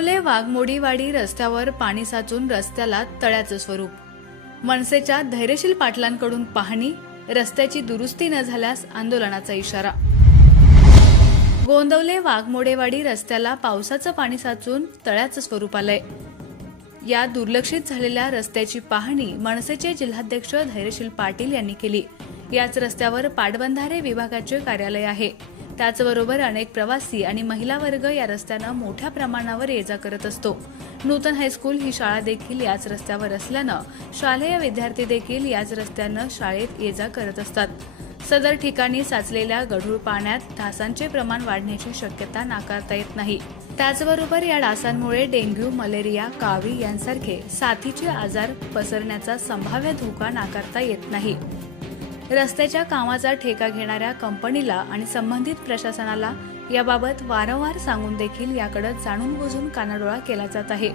गोंदवले वाघमोडीवाडी रस्त्यावर पाणी साचून रस्त्याला तळ्याचं स्वरूप। मनसेच्या धैर्यशील पाटलांकडून पाहणी, रस्त्याची दुरुस्ती न झाल्यास आंदोलनाचा इशारा। गोंदवले वाघमोडेवाडी रस्त्याला पावसाचं पाणी साचून तळ्याचं स्वरूप आलंय। या दुर्लक्षित झालेल्या रस्त्याची पाहणी मनसेचे जिल्हाध्यक्ष धैर्यशील पाटील यांनी केली। याच रस्त्यावर पाटबंधारे विभागाचे कार्यालय आहे। त्याचबरोबर अनेक प्रवासी आणि महिला वर्ग या रस्त्यानं मोठ्या प्रमाणावर ये-जा करत असतो। नूतन हायस्कूल ही शाळा देखील याच रस्त्यावर असल्यानं शालेय विद्यार्थी देखील याच रस्त्यानं शाळेत ये-जा करत असतात। सदर ठिकाणी साचलेल्या गढूळ पाण्यात डासांचे प्रमाण वाढण्याची शक्यता नाकारता येत नाही। त्याचबरोबर या डासांमुळे डेंग्यू, मलेरिया, कावी यांसारखे साथीचे आजार पसरण्याचा संभाव्य धोका नाकारता येत नाही। रस्त्याच्या कामाचा ठेका घेणाऱ्या कंपनीला आणि संबंधित प्रशासनाला याबाबत वारंवार सांगून देखील याकडे जाणून बुजून कानाडोळा केला जात आहे।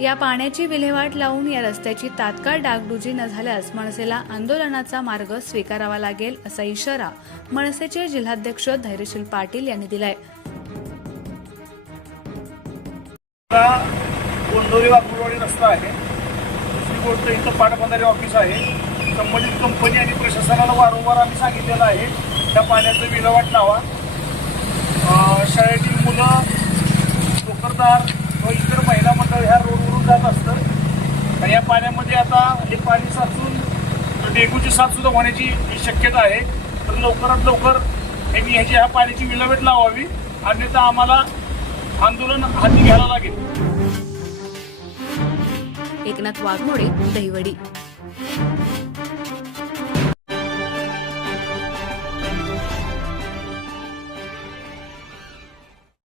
या पाण्याची विल्हेवाट लावून या रस्त्याची तात्काळ डागडुजी न झाल्यास मनसेला आंदोलनाचा मार्ग स्वीकारावा लागेल असा इशारा मनसेचे जिल्हाध्यक्ष धैर्यशील पाटील यांनी दिलाय। गोंदवले वाघमोडीवाडी रस्ता आहे। दुसरी गोष्ट इथं पाटबंधारे ऑफिस आहे। संबंधित कंपनी आणि प्रशासनाला वारंवार आम्ही सांगितलेलं आहे त्या पाण्याचं विल्हेवाट लावा। शाळेतील मुलं, नोकरदार व इतर महिला मंडळ ह्या रोडवरून जात असतं आणि या पाण्यामध्ये आता हे पाणी साचून डेंग्यूची साथ सुद्धा होण्याची शक्यता आहे। तर लवकरात लवकर ह्या पाण्याची विल्हेवाट लावावी, अन्यथा आम्हाला आंदोलन हाती घ्यायला लागेल। एकनाथ वाघमोडे, दहिवडी।